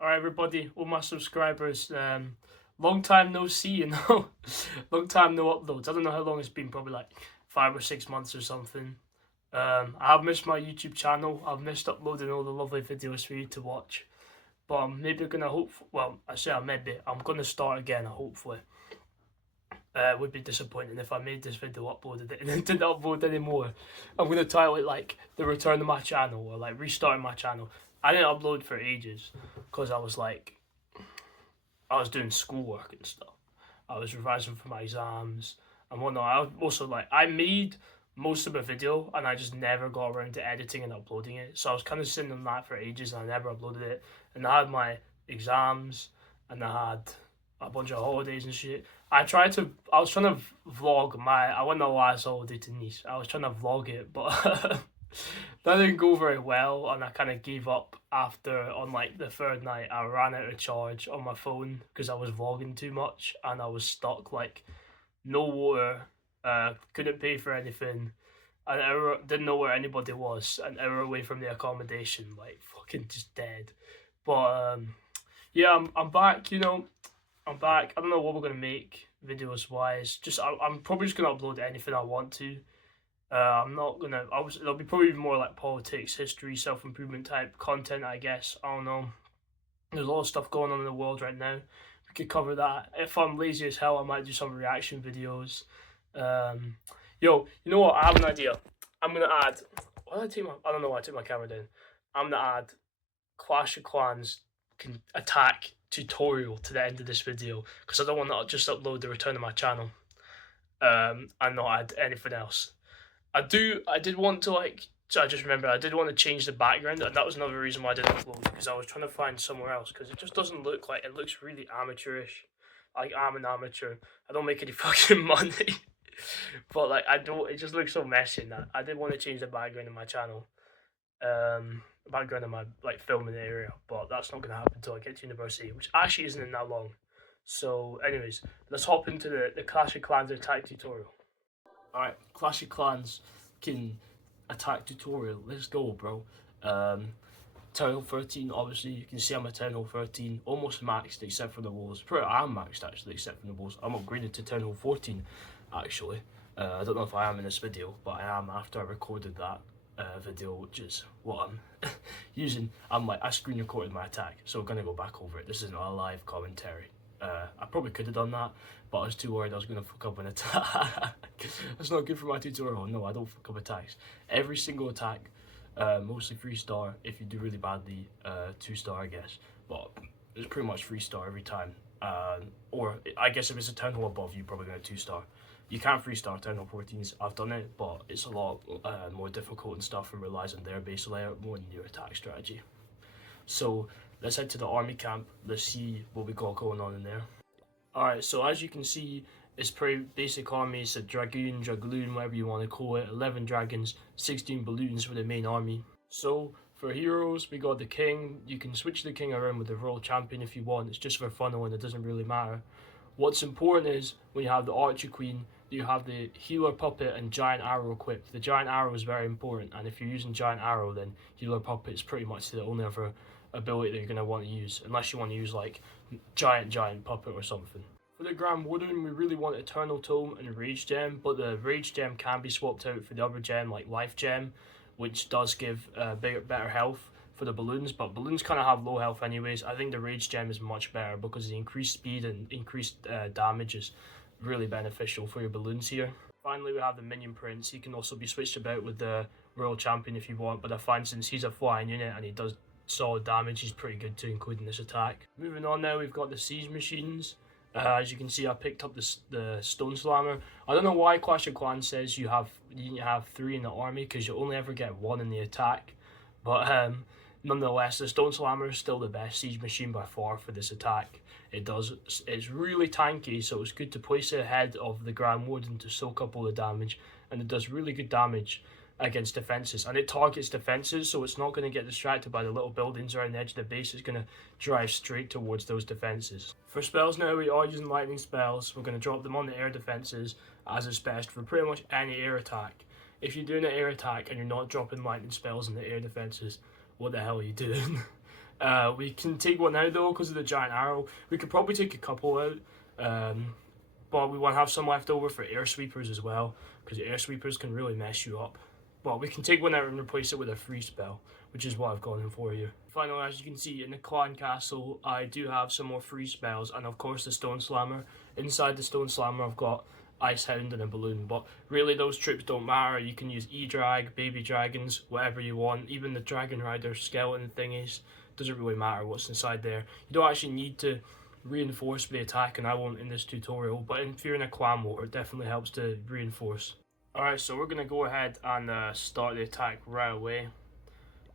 Alright, everybody, all my subscribers, long time no see, long time no uploads. I don't know how long it's been, probably like 5 or 6 months or something. I have missed my YouTube channel. I've missed uploading all the lovely videos for you to watch. But I'm maybe gonna I'm gonna start again, hopefully. It would be disappointing if I made this video, uploaded it, and then didn't upload anymore. I'm gonna title it like the return of my channel or like restarting my channel. I didn't upload for ages because I was doing schoolwork and stuff. I was revising for my exams and whatnot. I made most of the video and I just never got around to editing and uploading it. So I was kind of sitting on that for ages and I never uploaded it. And I had my exams and I had a bunch of holidays and shit. I was trying to vlog I went on the last holiday to Nice. I was trying to vlog it, but that didn't go very well, and I kind of gave up after, on like the third night. I ran out of charge on my phone because I was vlogging too much and I was stuck, like, no water, couldn't pay for anything, an hour, didn't know where anybody was, an hour away from the accommodation, like fucking just dead. But yeah, I'm back, I'm back. I don't know what we're gonna make videos wise. I'm probably just gonna upload anything I want to. I'm not gonna. There'll be probably more like politics, history, self improvement type content. I guess I don't know. There's a lot of stuff going on in the world right now. We could cover that. If I'm lazy as hell, I might do some reaction videos. Yo, you know what? I have an idea. I'm gonna add. Why did I take my? I don't know why I took my camera down. I'm gonna add Clash of Clans can attack tutorial to the end of this video because I don't want to just upload the return of my channel and not add anything else. I did want to so I just remember I did want to change the background, and that was another reason why I didn't upload, because I was trying to find somewhere else because it just doesn't look like, it looks really amateurish. Like, I'm an amateur. I don't make any fucking money. But like, I don't, it just looks so messy in that. I did want to change the background of my channel. Background of my like filming area, but that's not gonna happen until I get to university, which actually isn't in that long. So anyways, let's hop into the Clash of Clans attack tutorial. Alright, Clash of Clans can attack tutorial. Let's go, bro. Town Hall 13, obviously, you can see I'm at Town Hall 13, almost maxed except for the walls. I'm maxed actually, except for the walls. I'm upgraded to Town Hall 14, actually. I don't know if I am in this video, but I am after I recorded that video, which is what I'm using. I screen recorded my attack, so we're gonna go back over it. This is not a live commentary. I probably could have done that, but I was too worried I was going to fuck up an attack. That's not good for my tutorial. No, I don't fuck up attacks. Every single attack, mostly 3-star. If you do really badly, 2-star, I guess. But it's pretty much 3-star every time. Or I guess if it's a Town Hall above, you're probably going to 2-star. You can't 3-star Town Hall 14s. I've done it, but it's a lot more difficult and stuff, and relies on their base layout more than your attack strategy. So let's head to the army camp. Let's see what we got going on in there. Alright, so as you can see, it's pretty basic army. It's a dragoon, whatever you want to call it. 11 dragons, 16 balloons for the main army. So for heroes, we got the king. You can switch the king around with the royal champion if you want. It's just for fun and it doesn't really matter. What's important is when you have the archer queen, you have the healer puppet and giant arrow equipped. The giant arrow is very important, and if you're using giant arrow, then healer puppet is pretty much the only other ability that you're going to want to use, unless you want to use like giant puppet or something. For the Grand Warden, we really want Eternal Tome and Rage Gem, but the Rage Gem can be swapped out for the other gem, like Life Gem, which does give better health for the balloons, but balloons kind of have low health anyways. I think the Rage Gem is much better because the increased speed and increased damage is really beneficial for your balloons here. Finally, we have the Minion Prince. He can also be switched about with the Royal Champion if you want, but I find since he's a flying unit and he does solid damage, he's pretty good to include in this attack. Moving on now, we've got the siege machines. As you can see, I picked up the Stone Slammer. I don't know why Clash of Clans says you need to have 3 in the army, because you only ever get 1 in the attack. But nonetheless, the Stone Slammer is still the best siege machine by far for this attack. It's really tanky, so it's good to place it ahead of the Grand Warden to soak up all the damage, and it does really good damage against defenses, and it targets defenses, so it's not going to get distracted by the little buildings around the edge of the base. It's going to drive straight towards those defenses. For spells now, we are using lightning spells. We're going to drop them on the air defenses, as is best for pretty much any air attack. If you're doing an air attack and you're not dropping lightning spells in the air defenses, what the hell are you doing? We can take one out though because of the giant arrow. We could probably take a couple out, but we want to have some left over for air sweepers as well, because air sweepers can really mess you up. But we can take one out and replace it with a free spell, which is what I've gone in for here. Finally, as you can see in the clan castle, I do have some more free spells, and of course the stone slammer. Inside the stone slammer I've got Ice Hound and a balloon, but really those troops don't matter. You can use E-Drag, baby dragons, whatever you want, even the Dragon Rider skeleton thingies. Doesn't really matter what's inside there. You don't actually need to reinforce the attack, and I won't in this tutorial, but if you're in a clan war, it definitely helps to reinforce. Alright, so we're going to go ahead and start the attack right away.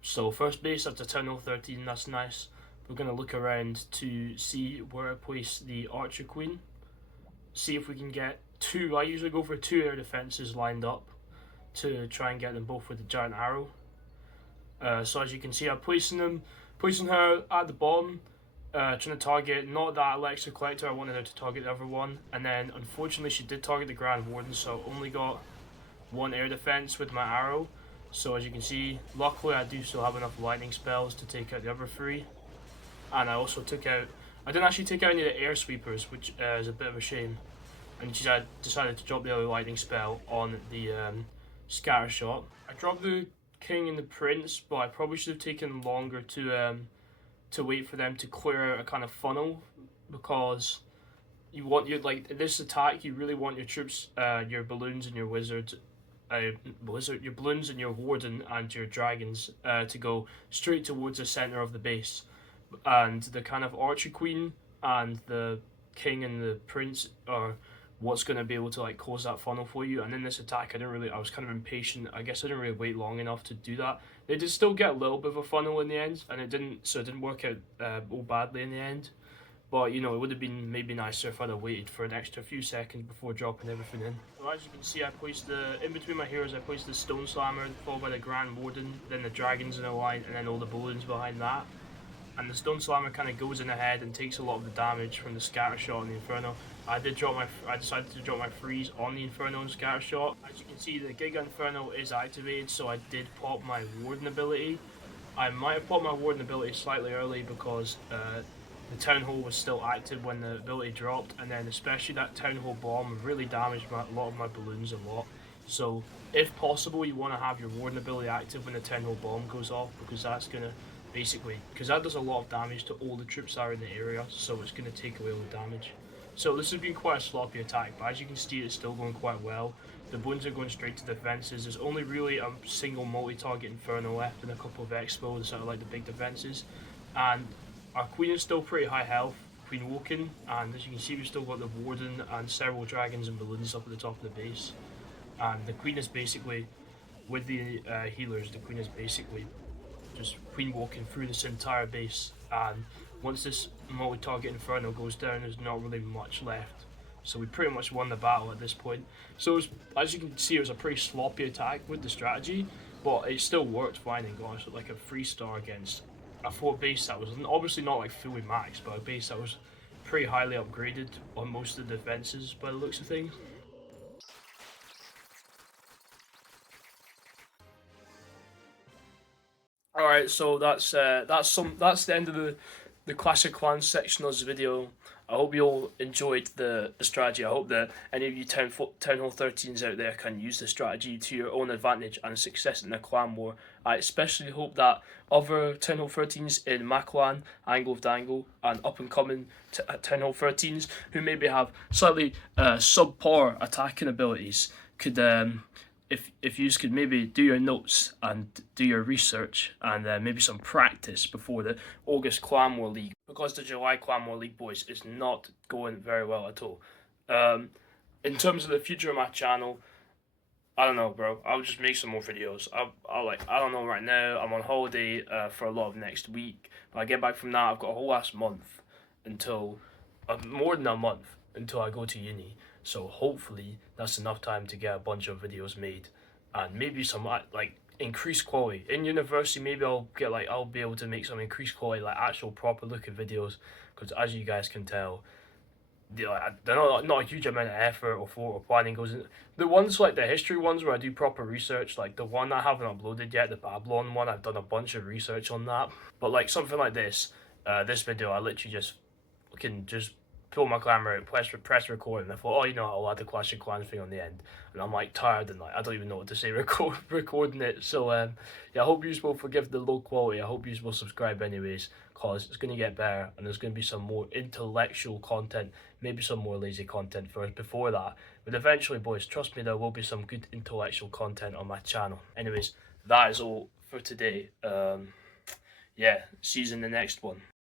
So first base, that's a channel 13, that's nice. We're going to look around to see where I place the Archer Queen. See if we can get two. I usually go for 2 air defenses lined up to try and get them both with the giant arrow. So as you can see, I'm placing her at the bottom, trying to target not that Elixir Collector. I wanted her to target the other one, and then unfortunately she did target the Grand Warden, so I only got 1 air defense with my arrow. So as you can see, luckily I do still have enough lightning spells to take out the other 3, and I also I didn't actually take out any of the air sweepers, which is a bit of a shame. And she decided to drop the other lightning spell on the scatter shot. I dropped the king and the prince, but I probably should have taken longer to wait for them to clear out a kind of funnel, because you want like this attack, you really want your troops, your balloons and your wizards, your balloons and your warden and your dragons to go straight towards the center of the base, and the kind of Archer Queen and the king and the prince are what's going to be able to like close that funnel for you. And in this attack, I was kind of impatient. I guess I didn't really wait long enough to do that. They did still get a little bit of a funnel in the end, and it didn't work out all badly in the end. But you know, it would have been maybe nicer if I'd have waited for an extra few seconds before dropping everything in. So as you can see, I placed in between my heroes, I placed the Stone Slammer, followed by the Grand Warden, then the dragons in a line, and then all the balloons behind that. And the Stone Slammer kind of goes in ahead and takes a lot of the damage from the scatter shot and the Inferno. I decided to drop my freeze on the Inferno and scatter shot. As you can see, the Giga Inferno is activated, so I did pop my Warden ability. I might have popped my Warden ability slightly early because the Town Hall was still active when the ability dropped, and then especially that Town Hall bomb really damaged a lot of my balloons a lot. So if possible, you want to have your Warden ability active when the Town Hall bomb goes off, because that's going to because that does a lot of damage to all the troops that are in the area, so it's going to take away all the damage. So this has been quite a sloppy attack, but as you can see, it's still going quite well. The balloons are going straight to the defenses. There's only really a single multi-target Inferno left and a couple of expos that are like the big defenses. And our queen is still pretty high health, Queen Woken, and as you can see, we've still got the Warden and several dragons and balloons up at the top of the base. And the queen is basically, with the healers, the queen is basically just Queen walking through this entire base, and once this multi-target Inferno goes down, there's not really much left. So we pretty much won the battle at this point. So as you can see, it was a pretty sloppy attack with the strategy, but it still worked fine and got us like a 3-star against a 4 base that was obviously not like fully maxed, but a base that was pretty highly upgraded on most of the defenses by the looks of things. Alright, so that's the end of the classic clans section of this video. I hope you all enjoyed the strategy. I hope that any of you Town Hall 13s out there can use the strategy to your own advantage and success in the clan war. I especially hope that other Town Hall 13s in my clan, Angle of Dangle, and up and coming Town Hall 13s who maybe have slightly subpar attacking abilities could if you could maybe do your notes and do your research and maybe some practice before the August Clan War League, because the July Clan War League, boys, is not going very well at all. In terms of the future of my channel, I don't know, bro. I'll just make some more videos. I don't know right now. I'm on holiday for a lot of next week. When I get back from that, I've got a whole last month until more than a month until I go to uni. So hopefully that's enough time to get a bunch of videos made, and maybe some like increased quality in university. Maybe I'll be able to make some increased quality, like actual proper looking videos, because as you guys can tell, they're not a huge amount of effort or thought or planning goes in. The ones like the history ones where I do proper research, like the one I haven't uploaded yet, the Babylon one, I've done a bunch of research on that. But like something like this video, I literally can just pull my camera out, press record, and I thought, oh, you know, I'll add the Clash of Clans thing on the end. And I'm like tired and like I don't even know what to say recording it. So yeah, I hope you will forgive the low quality. I hope you will subscribe anyways, cause it's gonna get better and there's gonna be some more intellectual content, maybe some more lazy content first before that. But eventually, boys, trust me, there will be some good intellectual content on my channel. Anyways, that is all for today. Yeah, see you in the next one.